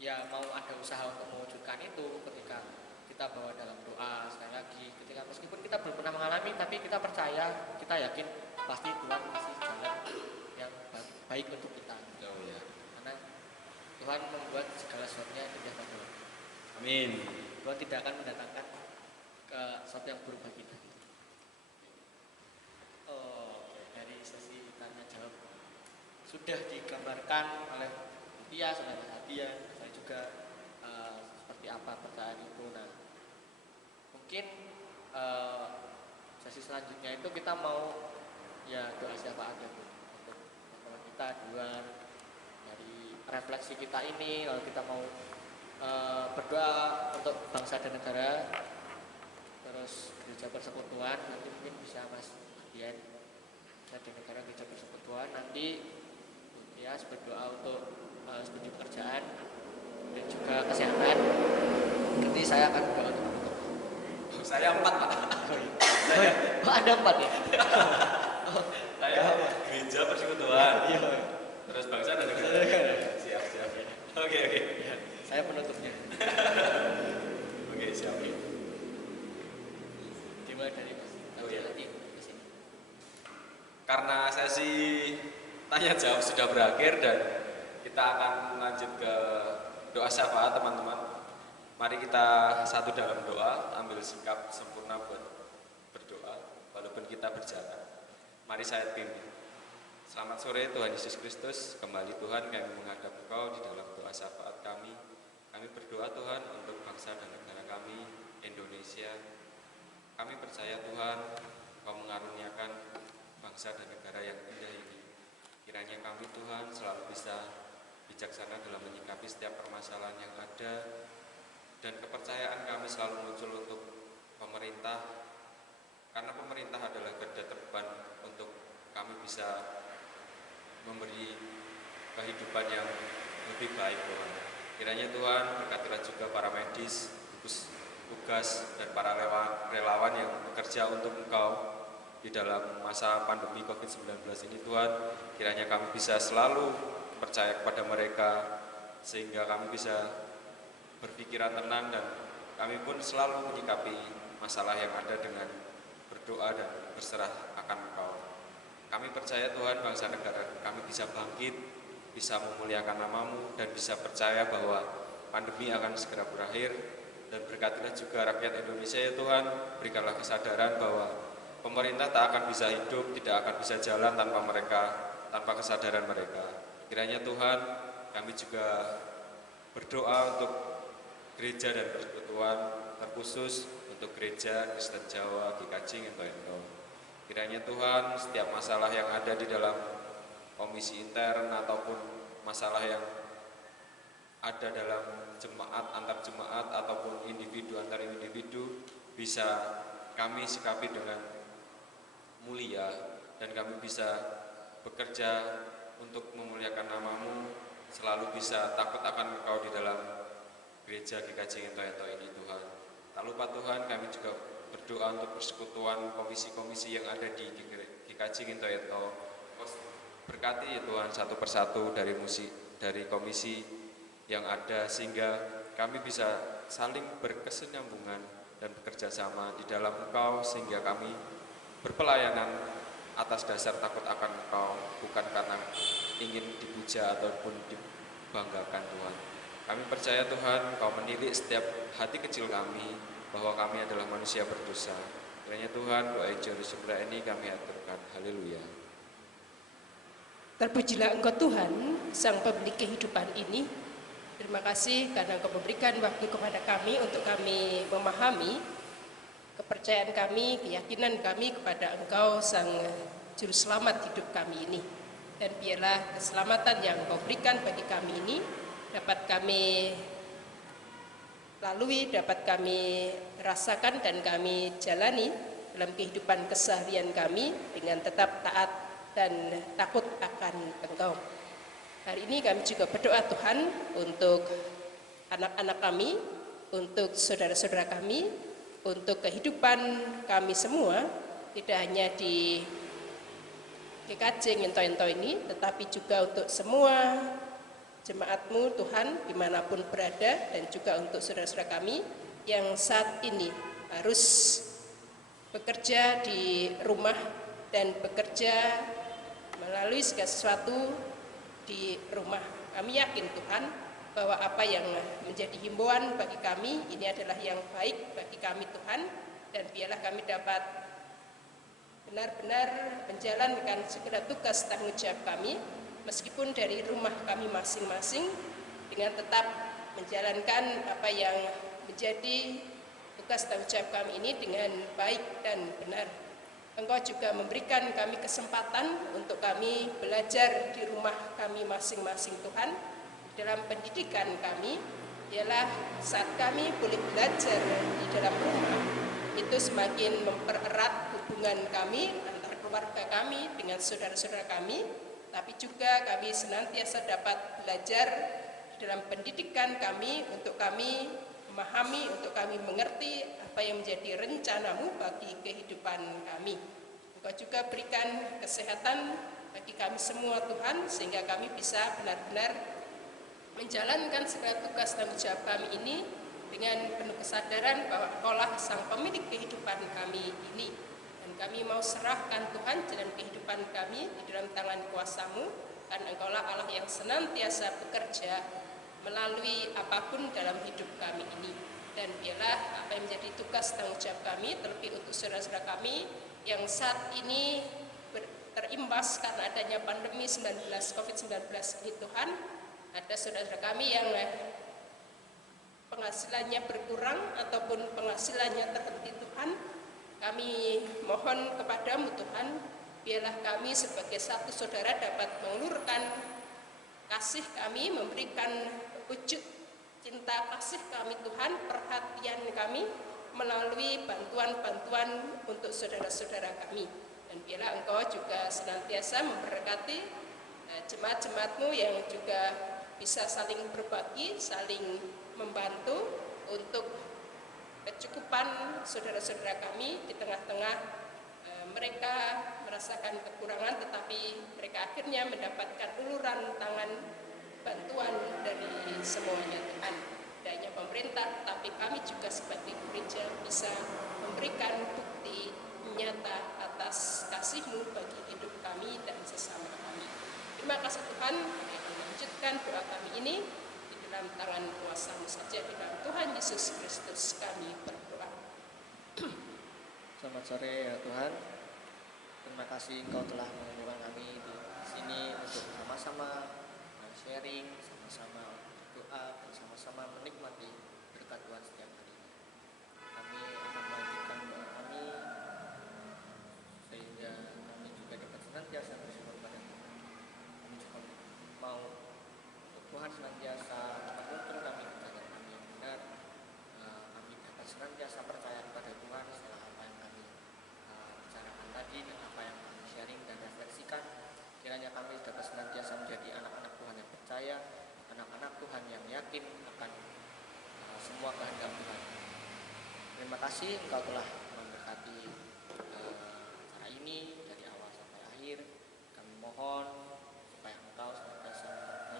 ya mau ada usaha untuk mewujudkan itu, ketika kita bawa dalam doa sekali lagi, ketika meskipun kita belum pernah mengalami, tapi kita percaya, kita yakin pasti Tuhan masih jalan yang baik untuk kita. Oh ya. Karena Tuhan membuat segala sesuatunya indah pada waktu. Amin. Tuhan tidak akan mendatangkan ke sesuatu yang buruk bagi kita. Dari sesi tanya jawab sudah digambarkan oleh Tia, saudara Hadiah, saya juga seperti apa percayaan itu. Nah, mungkin sesi selanjutnya itu kita mau ya doa syafaat ya Bu, untuk teman kita dua dari refleksi kita ini, lalu kita mau berdoa untuk bangsa dan negara, terus gereja persekutuan. Nanti mungkin bisa Mas Dian di negara gereja persekutuan, nanti ya berdoa untuk studi pekerjaan dan juga kesehatan. Nanti saya akan berdoa untuk Saya 4, Pak. ada 4 ya. Saya gereja persekutuan. Terus bangsa dan negara. Siap. Oke. Saya penutupnya. Oke, siap. Dimulai dari Mas. Nanti ke sini. Karena sesi tanya jawab sudah berakhir dan kita akan lanjut ke doa syafaat, teman-teman. Mari kita satu dalam doa, ambil sikap sempurna buat berdoa walaupun kita berjalan. Mari saya pimpin. Selamat sore Tuhan Yesus Kristus. Kembali Tuhan kami menghadap Engkau di dalam doa syafaat kami. Kami berdoa Tuhan untuk bangsa dan negara kami, Indonesia. Kami percaya Tuhan Engkau mengaruniakan bangsa dan negara yang indah ini. Kiranya kami Tuhan selalu bisa bijaksana dalam menyikapi setiap permasalahan yang ada, dan kepercayaan kami selalu muncul untuk pemerintah, karena pemerintah adalah garda terdepan untuk kami bisa memberi kehidupan yang lebih baik Tuhan. Kiranya Tuhan berkatilah juga para medis, gugus tugas dan para relawan yang bekerja untuk Engkau di dalam masa pandemi COVID-19 ini Tuhan. Kiranya kami bisa selalu percaya kepada mereka sehingga kami bisa berpikiran tenang dan kami pun selalu menyikapi masalah yang ada dengan berdoa dan berserah akan Engkau. Kami percaya Tuhan bangsa negara kami bisa bangkit, bisa memuliakan nama-Mu dan bisa percaya bahwa pandemi akan segera berakhir. Dan berkatilah juga rakyat Indonesia ya Tuhan, berikanlah kesadaran bahwa pemerintah tak akan bisa hidup, tidak akan bisa jalan tanpa mereka, tanpa kesadaran mereka. Kiranya Tuhan, kami juga berdoa untuk gereja dan persekutuan, terkhusus untuk gereja Kristen Jawa GKJ Ento-Ento. Kiranya Tuhan, setiap masalah yang ada di dalam komisi intern ataupun masalah yang ada dalam jemaat, antar jemaat ataupun individu antar individu bisa kami sikapi dengan mulia dan kami bisa bekerja untuk memuliakan nama-Mu, selalu bisa takut akan Engkau di dalam gereja GKJ Ento-Ento ini Tuhan. Tak lupa Tuhan, kami juga berdoa untuk persekutuan komisi-komisi yang ada di GKJ Ento-Ento. Berkati ya Tuhan satu persatu dari komisi yang ada sehingga kami bisa saling berkesinambungan dan bekerja sama di dalam Engkau sehingga kami berpelayanan atas dasar takut akan Engkau, bukan karena ingin dipuja ataupun dibanggakan Tuhan. Kami percaya Tuhan Engkau menilik setiap hati kecil kami bahwa kami adalah manusia berdosa. Kiranya Tuhan doa Juru Sembah ini kami aturkan. Haleluya. Terpujilah Engkau Tuhan, Sang Pemilik kehidupan ini. Terima kasih karena Engkau memberikan waktu kepada kami untuk kami memahami kepercayaan kami, keyakinan kami kepada Engkau Sang Juru Selamat hidup kami ini. Dan biarlah keselamatan yang Engkau berikan bagi kami ini dapat kami lalui, dapat kami rasakan dan kami jalani dalam kehidupan keseharian kami dengan tetap taat dan takut akan Engkau. Hari ini kami juga berdoa Tuhan untuk anak-anak kami, untuk saudara-saudara kami, untuk kehidupan kami semua, tidak hanya di GKJ Ento-Ento ini, tetapi juga untuk semua jemaat-Mu Tuhan dimanapun berada, dan juga untuk saudara-saudara kami yang saat ini harus bekerja di rumah dan bekerja melalui segala sesuatu di rumah. Kami yakin Tuhan bahwa apa yang menjadi himbauan bagi kami ini adalah yang baik bagi kami Tuhan, dan biarlah kami dapat benar-benar menjalankan segala tugas tanggung jawab kami meskipun dari rumah kami masing-masing, dengan tetap menjalankan apa yang menjadi tugas tanggung jawab kami ini dengan baik dan benar. Engkau juga memberikan kami kesempatan untuk kami belajar di rumah kami masing-masing Tuhan. Dalam pendidikan kami ialah saat kami boleh belajar di dalam rumah, itu semakin mempererat hubungan kami antar keluarga kami dengan saudara-saudara kami, tapi juga kami senantiasa dapat belajar dalam pendidikan kami untuk kami memahami, untuk kami mengerti apa yang menjadi rencana-Mu bagi kehidupan kami. Engkau juga berikan kesehatan bagi kami semua Tuhan, sehingga kami bisa benar-benar menjalankan segala tugas tanggung jawab kami ini dengan penuh kesadaran bahwa Engkaulah Sang Pemilik kehidupan kami ini. Dan kami mau serahkan Tuhan dalam kehidupan kami di dalam tangan kuasa-Mu, karena Engkaulah Allah yang senantiasa bekerja melalui apapun dalam hidup kami ini. Dan biarlah apa yang menjadi tugas tanggung jawab kami, terlebih untuk saudara-saudara kami yang saat ini terimbas karena adanya pandemi COVID-19 ini Tuhan. Ada saudara-saudara kami yang penghasilannya berkurang ataupun penghasilannya terhenti Tuhan. Kami mohon kepadamu Tuhan, biarlah kami sebagai satu saudara dapat mengulurkan kasih kami, memberikan wujud cinta kasih kami Tuhan, perhatian kami melalui bantuan-bantuan untuk saudara-saudara kami. Dan biarlah Engkau juga senantiasa memberkati jemaat-jemaatmu yang juga bisa saling berbagi, saling membantu untuk kecukupan saudara-saudara kami di tengah-tengah mereka merasakan kekurangan, tetapi mereka akhirnya mendapatkan uluran tangan bantuan dari semuanya Tuhan. Tidak hanya pemerintah, tapi kami juga sebagai gereja bisa memberikan bukti nyata atas kasih-Mu bagi hidup kami dan sesama kami. Terima kasih Tuhan, kami akan melanjutkan doa kami ini di dalam tangan kuasa-Mu saja. Di dalam Tuhan Yesus Kristus kami berdoa. Selamat sore ya Tuhan. Terima kasih Engkau telah mengumpulkan kami di sini untuk sama-sama sharing, sama-sama doa, bersama-sama menikmati berkat Tuhan setiap hari. Kami akan melanjutkan doa kami sehingga kami juga dapat senantiasa bersyukur pada Tuhan. Kami juga mau untuk Tuhan senantiasa menuntun kami ke jalan kami yang benar. Kami dapat senantiasa percaya kepada Tuhan setelah apa yang kami bicarakan tadi dan apa yang kami sharing dan refleksikan. Kiranya kami dapat senantiasa menjadi anak-anak Tuhan yang percaya, anak-anak Tuhan yang yakin akan semua kehendak Tuhan. Terima kasih Engkau telah memberkati acara ini dari awal sampai akhir. Kami mohon supaya Engkau senantiasa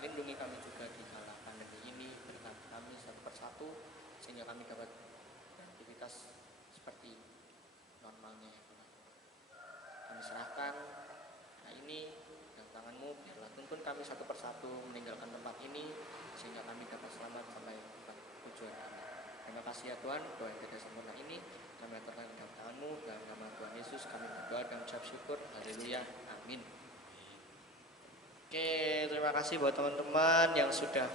melindungi kami juga di kala pandemi ini, berkati kami satu persatu sehingga kami dapat beraktivitas seperti normalnya ya Tuhan. Kami serahkan ini dalam tangan-Mu, biarlah tuntun kami satu persatu meninggalkan tempat ini sehingga kami dapat selamat sampai tempat tujuan kami. Terima kasih ya Tuhan, doa yang tidak sempurna ini kami aturkan dalam tangan-Mu, dalam nama Tuhan Yesus kami berdoa dan ucap syukur. Haleluya, amin. Oke, terima kasih buat teman-teman yang sudah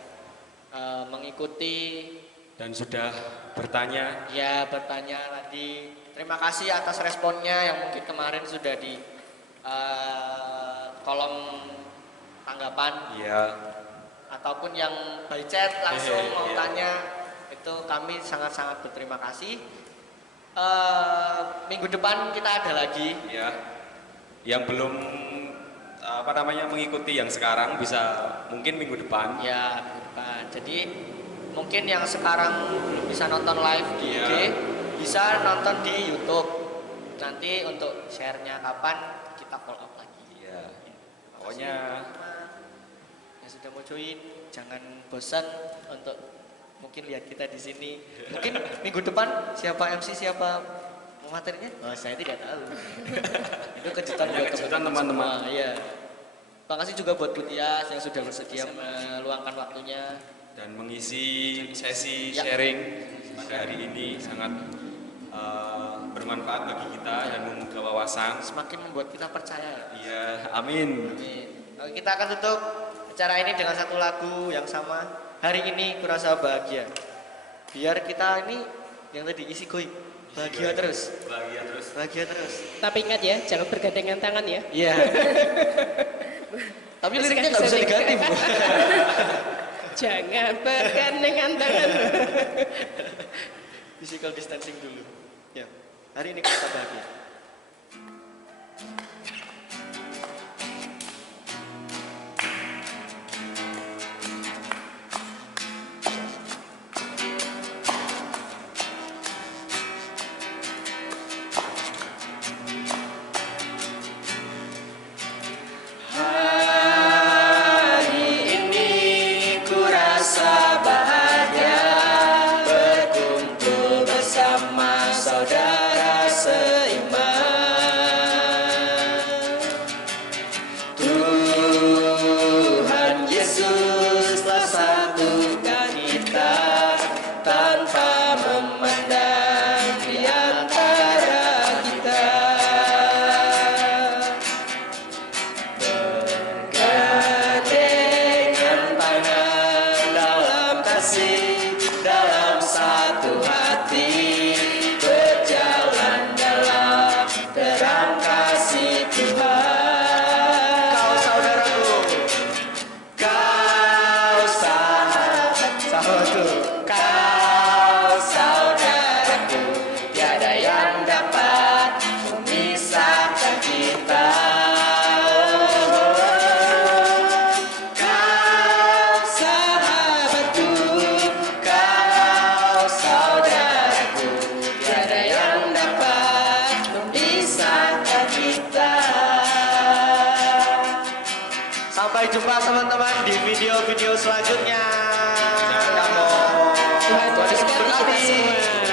mengikuti dan sudah bertanya. Ya, bertanya tadi. Terima kasih atas responnya yang mungkin kemarin sudah di kolom tanggapan. Iya. Ataupun yang by chat langsung mau iya. tanya, itu kami sangat-sangat berterima kasih. Minggu depan kita ada lagi. Ya. Yang belum mengikuti yang sekarang bisa mungkin minggu depan. Ya, minggu depan. Jadi mungkin yang sekarang belum bisa nonton live di IG, bisa nonton di YouTube. Nanti untuk share-nya kapan kita follow up lagi. Iya. Pokoknya yang sudah mau join jangan bosan untuk mungkin lihat kita di sini. Mungkin minggu depan siapa MC, siapa materinya? Oh, saya tidak tahu. Itu kejutan buat teman-teman. Iya. Terima kasih juga buat Dutias yang sudah bersedia meluangkan waktunya dan mengisi sesi sharing pada hari ini sangat bermanfaat bagi kita dan membuka wawasan. Semakin membuat kita percaya. Iya, amin. Amin. Oke, kita akan tutup acara ini dengan satu lagu yang sama. Hari ini kurasa bahagia. Biar kita ini yang tadi isi koi bahagia terus. Bahagia terus. Bahagia terus. Tapi ingat ya, jangan bergandengan tangan ya. Iya. Tapi liriknya nggak bisa diganti, Bu. Jangan bergandengan tangan. Physical distancing dulu. Ya. Hari ini kita bahagia. Saudara seiman. Sampai jumpa teman-teman di video-video selanjutnya. Tuhan Yesus memberkati kita semua.